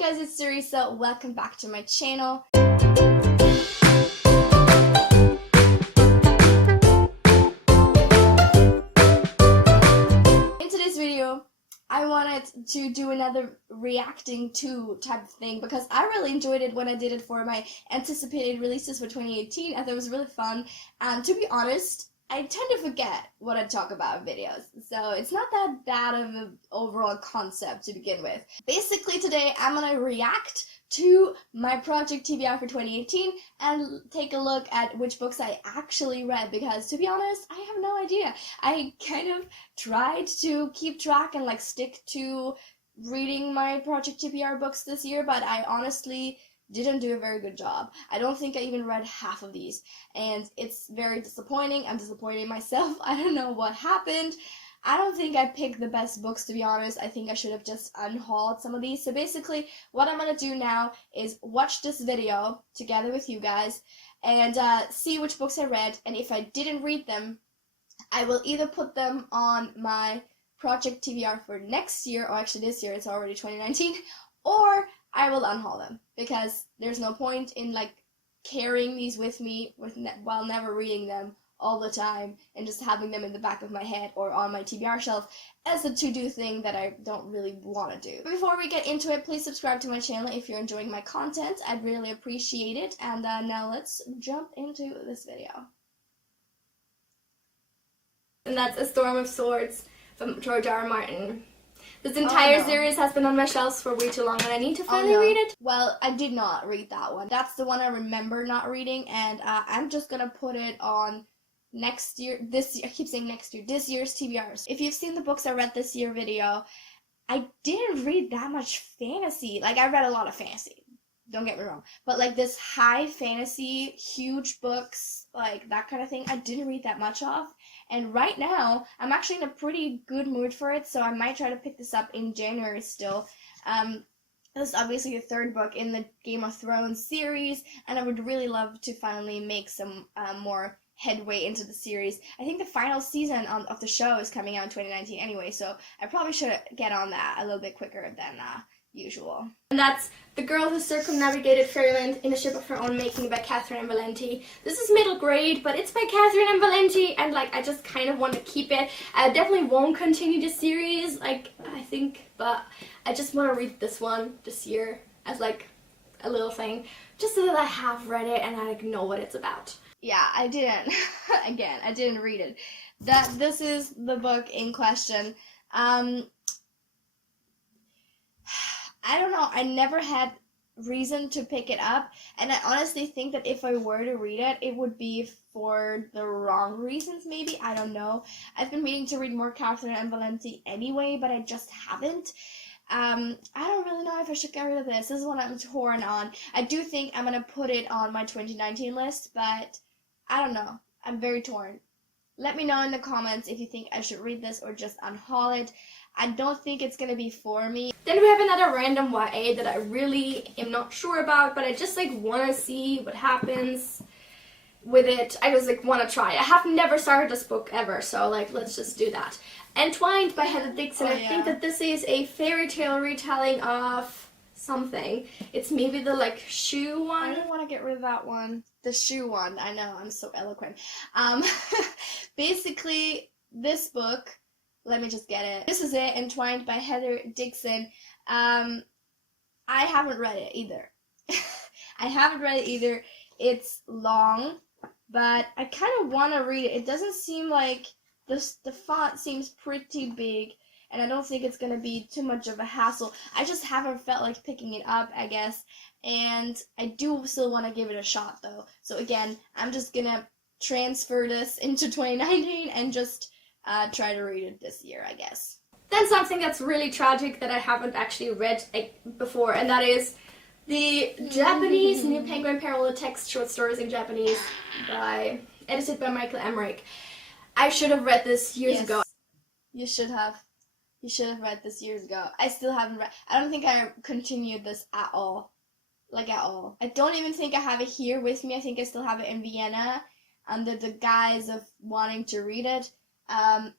guys, it's Teresa. Welcome back to my channel. In today's video, I wanted to do another reacting to type of thing because I really enjoyed it when I did it for my anticipated releases for 2018. I thought it was really fun, and to be honest, I tend to forget what I talk about in videos, so it's not that bad of an overall concept to begin with. Basically today I'm gonna react to my Project TBR for 2018 and take a look at which books I actually read, because to be honest, I have no idea. I kind of tried to keep track and stick to reading my Project TBR books this year, but I honestly didn't do a very good job. I don't think I even read half of these, and it's very disappointing. I'm disappointed in myself. I don't know what happened. I don't think I picked the best books, to be honest. I think I should have just unhauled some of these. So basically, what I'm gonna do now is watch this video together with you guys and see which books I read, and if I didn't read them, I will either put them on my Project TBR for next year, or actually this year, it's already 2019, or I will unhaul them, because there's no point in carrying these with me while never reading them all the time and just having them in the back of my head or on my TBR shelf as a to-do thing that I don't really want to do. But before we get into it, please subscribe to my channel if you're enjoying my content. I'd really appreciate it. And now let's jump into this video. And that's A Storm of Swords from George R. R. Martin. This entire series has been on my shelves for way too long, and I need to finally read it. Well, I did not read that one. That's the one I remember not reading, and I'm just gonna put it on next year, I keep saying next year, this year's TBRs. If you've seen the books I read this year video, I didn't read that much fantasy. I read a lot of fantasy, don't get me wrong, but this high fantasy, huge books, that kind of thing, I didn't read that much of. And right now, I'm actually in a pretty good mood for it, so I might try to pick this up in January still. This is obviously the third book in the Game of Thrones series, and I would really love to finally make some more headway into the series. I think the final season of the show is coming out in 2019 anyway, so I probably should get on that a little bit quicker than usual. And that's The Girl Who Circumnavigated Fairyland in a Ship of Her Own Making by Catherine M. Valenti. This is middle grade, but it's by Catherine M. Valenti, and I just kind of want to keep it. I definitely won't continue the series, I think, but I just want to read this one this year as a little thing, just so that I have read it and I know what it's about. Yeah, I didn't. Again, I didn't read it. This is the book in question. I don't know, I never had reason to pick it up, and I honestly think that if I were to read it, it would be for the wrong reasons, maybe, I don't know. I've been meaning to read more Catherine M. Valenti anyway, but I just haven't. I don't really know if I should get rid of this. This is one I'm torn on. I do think I'm gonna put it on my 2019 list, but I don't know. I'm very torn. Let me know in the comments if you think I should read this or just unhaul it. I don't think it's gonna be for me. Then we have another random YA that I really am not sure about, but I just wanna see what happens with it. I just wanna try. I have never started this book ever, so let's just do that. Entwined by Heather Dixon. I think that this is a fairy tale retelling of something. It's maybe the shoe one. I don't want to get rid of that one. The shoe one. I know, I'm so eloquent. Basically, this book, let me just get it. This is it, Entwined by Heather Dixon. I haven't read it either. I haven't read it either. It's long, but I kind of want to read it. It doesn't seem like the font seems pretty big, and I don't think it's going to be too much of a hassle. I just haven't felt like picking it up, I guess, and I do still want to give it a shot, though. So again, I'm just going to transfer this into 2019 and just try to read it this year, I guess. Then something that's really tragic that I haven't actually read before, and that is the Japanese New Penguin Parallel Text Short Stories in Japanese, edited by Michael Emmerich. I should have read this years ago. You should have. You should have read this years ago. I still haven't read. I don't think I continued this at all. At all. I don't even think I have it here with me. I think I still have it in Vienna under the guise of wanting to read it.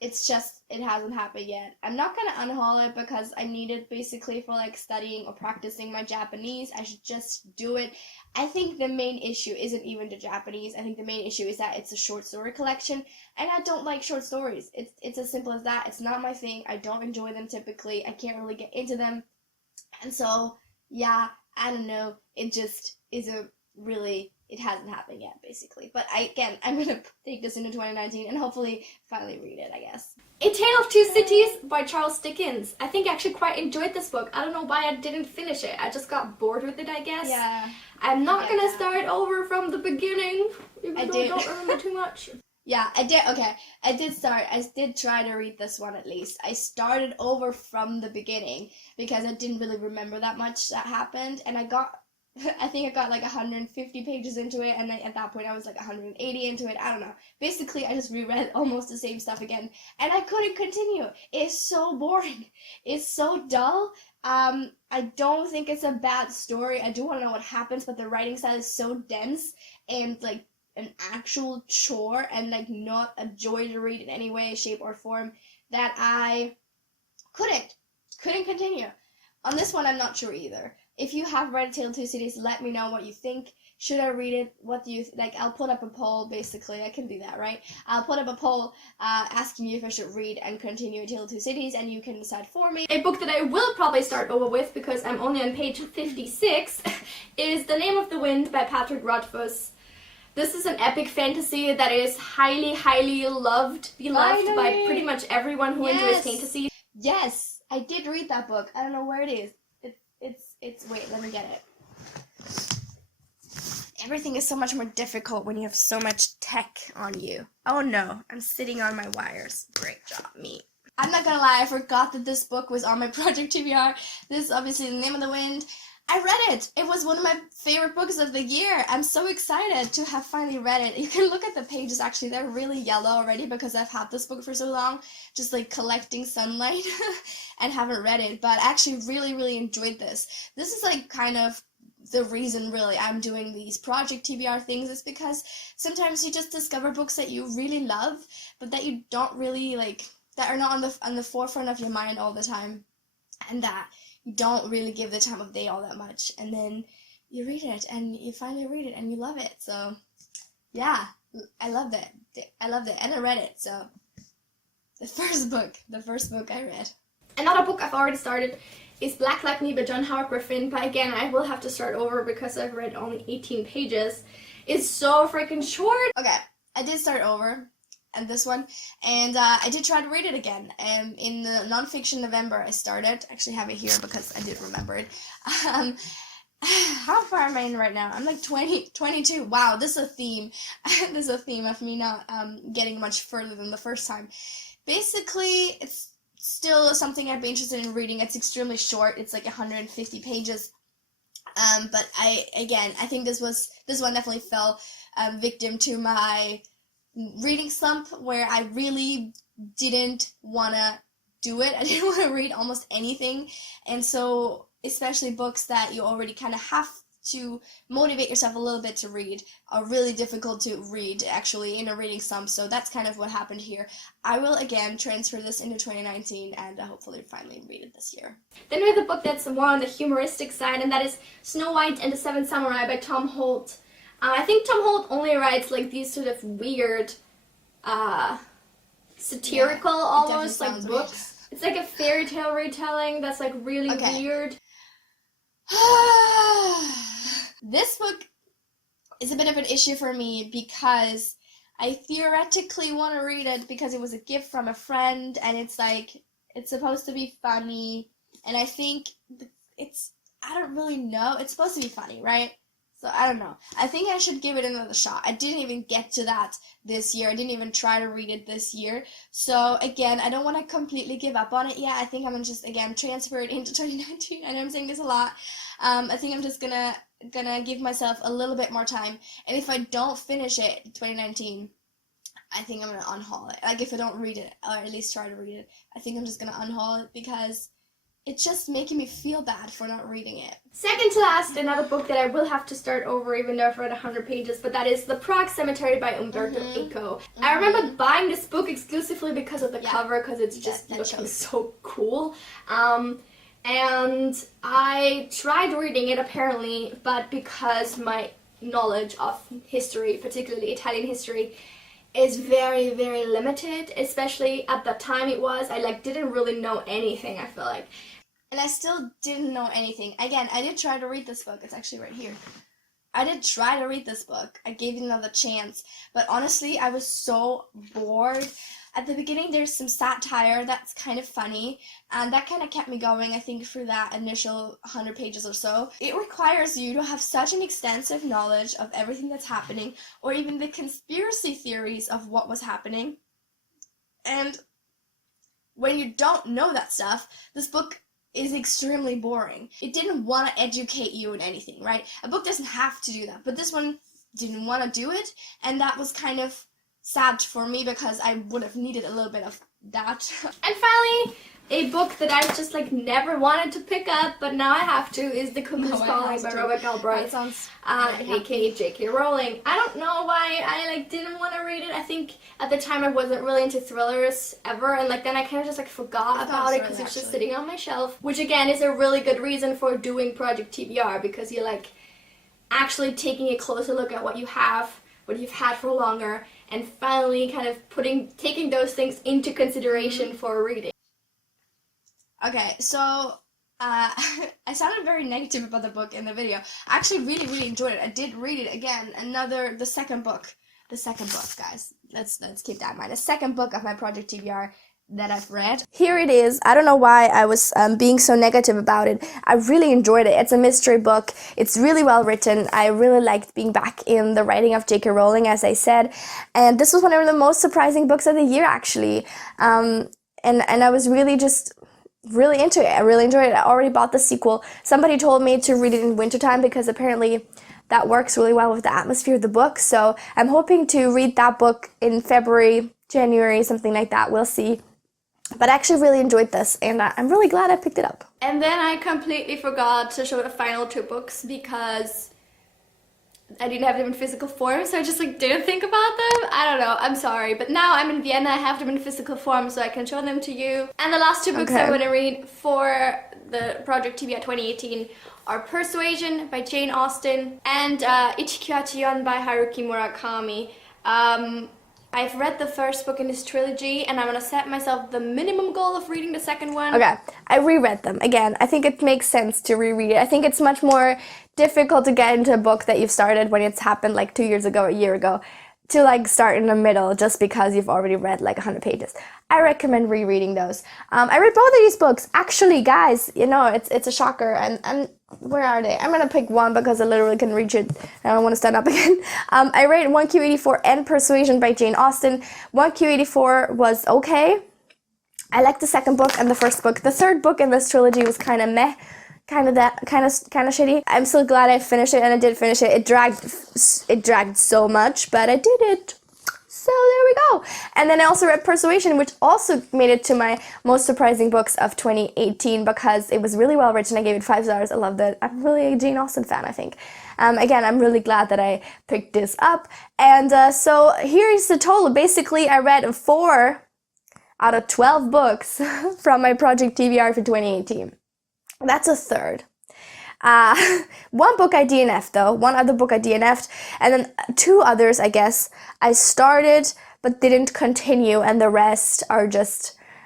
It's just, it hasn't happened yet. I'm not gonna unhaul it because I need it basically for like studying or practicing my Japanese. I should just do it. I think the main issue isn't even the Japanese. I think the main issue is that it's a short story collection, and I don't like short stories. It's as simple as that. It's not my thing. I don't enjoy them typically. I can't really get into them. And so, yeah, I don't know. It just isn't really, it hasn't happened yet, basically. But I'm going to take this into 2019 and hopefully finally read it, I guess. A Tale of Two Cities by Charles Dickens. I think I actually quite enjoyed this book. I don't know why I didn't finish it. I just got bored with it, I guess. Yeah. I'm not going to start over from the beginning, even though I don't remember too much. Yeah, I did. Okay, I did try to read this one at least. I started over from the beginning because I didn't really remember that much that happened, and I think I got like 150 pages into it, and at that point I was like 180 into it. I don't know. Basically, I just reread almost the same stuff again, and I couldn't continue. It's so boring. It's so dull. I don't think it's a bad story. I do want to know what happens, but the writing style is so dense and like an actual chore and like not a joy to read in any way, shape, or form that I couldn't continue. On this one, I'm not sure either. If you have read A Tale of Two Cities, let me know what you think. Should I read it? What do you like? I'll put up a poll, basically. I can do that, right? I'll put up a poll asking you if I should read and continue A Tale of Two Cities, and you can decide for me. A book that I will probably start over with, because I'm only on page 56, is The Name of the Wind by Patrick Rothfuss. This is an epic fantasy that is highly, highly beloved by pretty much everyone who enjoys fantasy. Yes, I did read that book. I don't know where it is. It's wait, let me get it. Everything is so much more difficult when you have so much tech on you. Oh no, I'm sitting on my wires. Great job, me. I'm not gonna lie, I forgot that this book was on my Project TBR. This is obviously The Name of the Wind. I read it. It was one of my favorite books of the year. I'm so excited to have finally read it. You can look at the pages, actually. They're really yellow already because I've had this book for so long, just like collecting sunlight and haven't read it. But I actually really, really enjoyed this. This is like kind of the reason really I'm doing these Project TBR things, is because sometimes you just discover books that you really love, but that you don't really like, that are not on the forefront of your mind all the time, and that you don't really give the time of day all that much, and then you read it and you finally read it and you love it. So yeah, I loved it, and I read it. So the first book I read. Another book I've already started is Black Like Me by John Howard Griffin, but again, I will have to start over because I've read only 18 pages. It's so freaking short. Okay, I did start over and this one, and I did try to read it again. In the nonfiction November, I started. I actually have it here because I did remember it. How far am I in right now? I'm like 22. Wow, this is a theme. This is a theme of me not getting much further than the first time. Basically, it's still something I'd be interested in reading. It's extremely short. It's like 150 pages. But I think this one definitely fell victim to my reading slump, where I really didn't want to do it. I didn't want to read almost anything, and so especially books that you already kind of have to motivate yourself a little bit to read are really difficult to read actually in a reading slump. So that's kind of what happened here. I will again transfer this into 2019 and hopefully finally read it this year. Then we have a book that's more on the humoristic side, and that is Snow White and the Seven Samurai by Tom Holt. I think Tom Holt only writes like these sort of weird, satirical almost like books. Weird. It's like a fairy tale retelling that's like really weird. This book is a bit of an issue for me because I theoretically want to read it because it was a gift from a friend, and it's like, it's supposed to be funny, and I think I don't really know, it's supposed to be funny, right? So I don't know. I think I should give it another shot. I didn't even get to that this year. I didn't even try to read it this year. So again, I don't want to completely give up on it yet. I think I'm gonna just again transfer it into 2019. I know I'm saying this a lot. I think I'm just gonna give myself a little bit more time. And if I don't finish it in 2019, I think I'm gonna unhaul it. Like if I don't read it, or at least try to read it, I think I'm just gonna unhaul it because it's just making me feel bad for not reading it. Second to last, another book that I will have to start over even though I've read 100 pages, but that is The Prague Cemetery by Umberto Eco. I remember buying this book exclusively because of the cover, because it's just looking so cool. And I tried reading it apparently, but because my knowledge of history, particularly Italian history, is very, very limited, especially at the time it was. I didn't really know anything, I feel like. And I still didn't know anything. Again, I did try to read this book. It's actually right here. I did try to read this book. I gave it another chance. But honestly, I was so bored. At the beginning, there's some satire that's kind of funny. And that kind of kept me going, I think, through that initial 100 pages or so. It requires you to have such an extensive knowledge of everything that's happening, or even the conspiracy theories of what was happening. And when you don't know that stuff, this book is extremely boring. It didn't want to educate you in anything, right? A book doesn't have to do that, but this one didn't want to do it, and that was kind of sad for me because I would have needed a little bit of that. And finally, a book that I've just never wanted to pick up, but now I have to, is The Cuckoo's Calling by Robert Galbraith, aka J.K. Rowling. I don't know why I didn't want to read it. I think at the time I wasn't really into thrillers ever, and then I kind of just forgot about it because it's just sitting on my shelf, which again is a really good reason for doing Project TBR, because you're actually taking a closer look at what you've had for longer, and finally kind of taking those things into consideration for reading. Okay, so I sounded very negative about the book in the video. I actually really, really enjoyed it. I did read it again. The second book, guys. Let's keep that in mind. The second book of my Project TBR that I've read. Here it is. I don't know why I was being so negative about it. I really enjoyed it. It's a mystery book. It's really well written. I really liked being back in the writing of J.K. Rowling, as I said. And this was one of the most surprising books of the year, actually. And I was really into it. I really enjoyed it. I already bought the sequel. Somebody told me to read it in wintertime because apparently that works really well with the atmosphere of the book. So I'm hoping to read that book in February, January, something like that. We'll see. But I actually really enjoyed this, and I'm really glad I picked it up. And then I completely forgot to show the final two books because I didn't have them in physical form, so I just didn't think about them. I don't know, I'm sorry. But now I'm in Vienna, I have them in physical form so I can show them to you. And the last two books I'm going to read for the Project TBR 2018 are Persuasion by Jane Austen and Ichikyo by Haruki Murakami. I've read the first book in this trilogy, and I'm going to set myself the minimum goal of reading the second one. Okay, I reread them. Again, I think it makes sense to reread it. I think it's much more difficult to get into a book that you've started when it's happened 2 years ago, a year ago, to start in the middle just because you've already read 100 pages. I recommend rereading those. I read both of these books. Actually, guys, it's a shocker. And where are they? I'm gonna pick one because I literally couldn't reach it. I don't want to stand up again. I read 1Q84 and Persuasion by Jane Austen. 1Q84 was okay. I liked the second book and the first book. The third book in this trilogy was kind of meh. Kind of shitty. I'm so glad I finished it, and I did finish it. It dragged so much, but I did it. So there we go. And then I also read Persuasion, which also made it to my most surprising books of 2018 because it was really well written. I gave it 5 stars. I loved it. I'm really a Jane Austen fan, I think. Again, I'm really glad that I picked this up. And so here's the total. Basically, I read 4 out of 12 books from my Project TBR for 2018. That's a third. One book I DNF'd though, one other book I DNF'd, and then 2 others, I guess, I started but didn't continue, and the rest are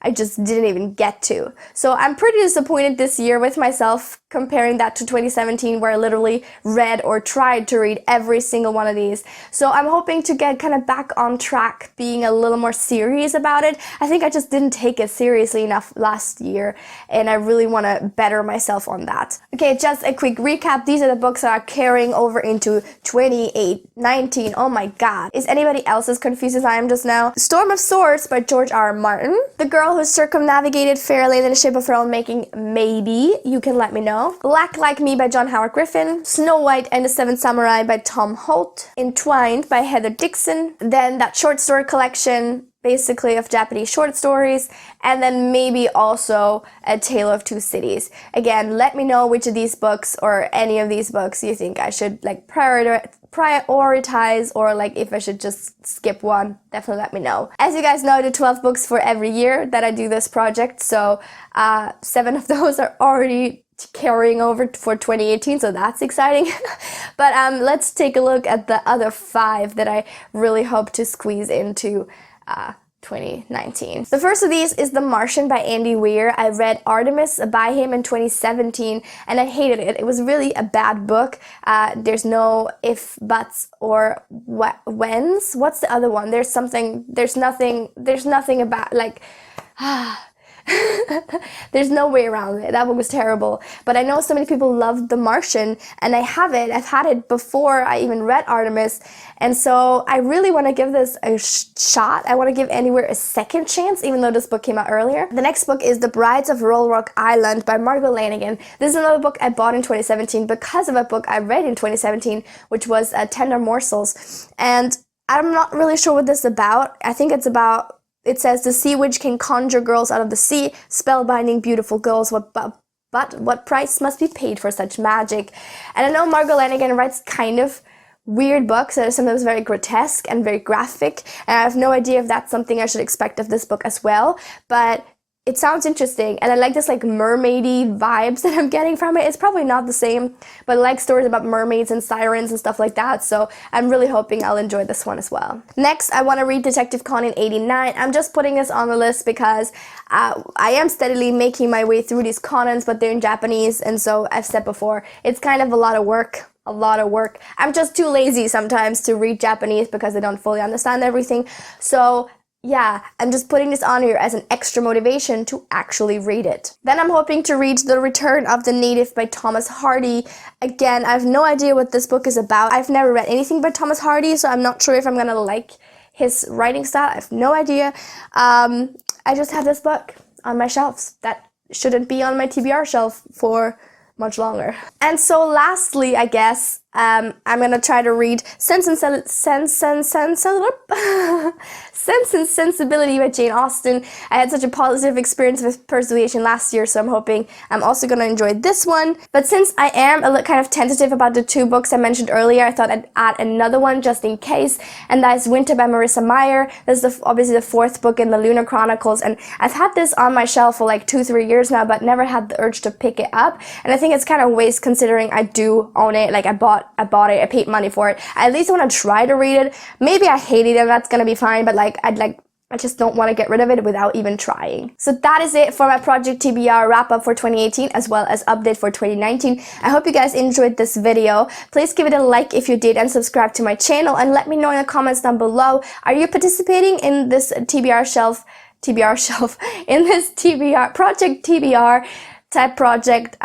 I just didn't even get to. So I'm pretty disappointed this year with myself comparing that to 2017 where I literally read or tried to read every single one of these. So I'm hoping to get kind of back on track, being a little more serious about it. I think I just didn't take it seriously enough last year, and I really want to better myself on that. Okay, just a quick recap. These are the books that are carrying over into 2019. Oh my god. Is anybody else as confused as I am just now? Storm of Swords by George R. R. Martin. The Girl Who Circumnavigated Fairyland in a Ship of Her Own Making. Maybe. You can let me know. Black Like Me by John Howard Griffin. Snow White and the Seven Samurai by Tom Holt. Entwined by Heather Dixon. Then that short story collection, basically of Japanese short stories, and then maybe also A Tale of Two Cities. Again, let me know which of these books or any of these books you think I should like prioritize, or like if I should just skip one. Definitely let me know. As you guys know, I do 12 books for every year that I do this project, so 7 of those are already carrying over for 2018, so that's exciting. But let's take a look at the other 5 that I really hope to squeeze into 2019. The first of these is The Martian by Andy Weir. I read Artemis by him in 2017 and I hated it. It was really a bad book. There's no if, buts, or whens. What's the other one? There's nothing about like there's no way around it. That book was terrible. But I know so many people loved The Martian, and I have it. I've had it before I even read Artemis, and so I really want to give this a shot. I want to give Anywhere a second chance, even though this book came out earlier. The next book is The Brides of Roll Rock Island by Margot Lanigan. This is another book I bought in 2017 because of a book I read in 2017, which was Tender Morsels. And I'm not really sure what this is about. I think it's about, it says the sea witch can conjure girls out of the sea, spellbinding beautiful girls, but what price must be paid for such magic? And I know Margot Lanigan writes kind of weird books that are sometimes very grotesque and very graphic, and I have no idea if that's something I should expect of this book as well, but it sounds interesting, and I like this like mermaidy vibes that I'm getting from it. It's probably not the same, but I like stories about mermaids and sirens and stuff like that, so I'm really hoping I'll enjoy this one as well. Next, I want to read Detective Conan 89. I'm just putting this on the list because I am steadily making my way through these Conans, but they're in Japanese, and so I've said before, it's kind of a lot of work. I'm just too lazy sometimes to read Japanese because I don't fully understand everything, so yeah, I'm just putting this on here as an extra motivation to actually read it. Then I'm hoping to read The Return of the Native by Thomas Hardy. Again, I have no idea what this book is about. I've never read anything by Thomas Hardy, so I'm not sure if I'm gonna like his writing style. I have no idea. I just have this book on my shelves that shouldn't be on my TBR shelf for much longer. And so lastly, I guess, I'm gonna try to read Sense and Sensibility by Jane Austen. I had such a positive experience with Persuasion last year, so I'm hoping I'm also gonna enjoy this one. But since I am a little kind of tentative about the 2 books I mentioned earlier, I thought I'd add another one just in case, and that is Winter by Marissa Meyer. This is obviously the 4th book in the Lunar Chronicles, and I've had this on my shelf for like 2-3 years now, but never had the urge to pick it up, and I think it's kind of waste considering I do own it. Like I bought it, I paid money for it. I at least want to try to read it. Maybe I hate it and that's gonna be fine, but I just don't want to get rid of it without even trying. So that is it for my Project TBR wrap up for 2018 as well as update for 2019. I hope you guys enjoyed this video. Please give it a like if you did and subscribe to my channel, and let me know in the comments down below. Are you participating in this TBR shelf, in this TBR, Project TBR type project,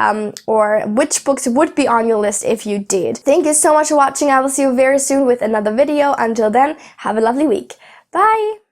or which books would be on your list if you did. Thank you so much for watching. I will see you very soon with another video. Until then, have a lovely week. Bye!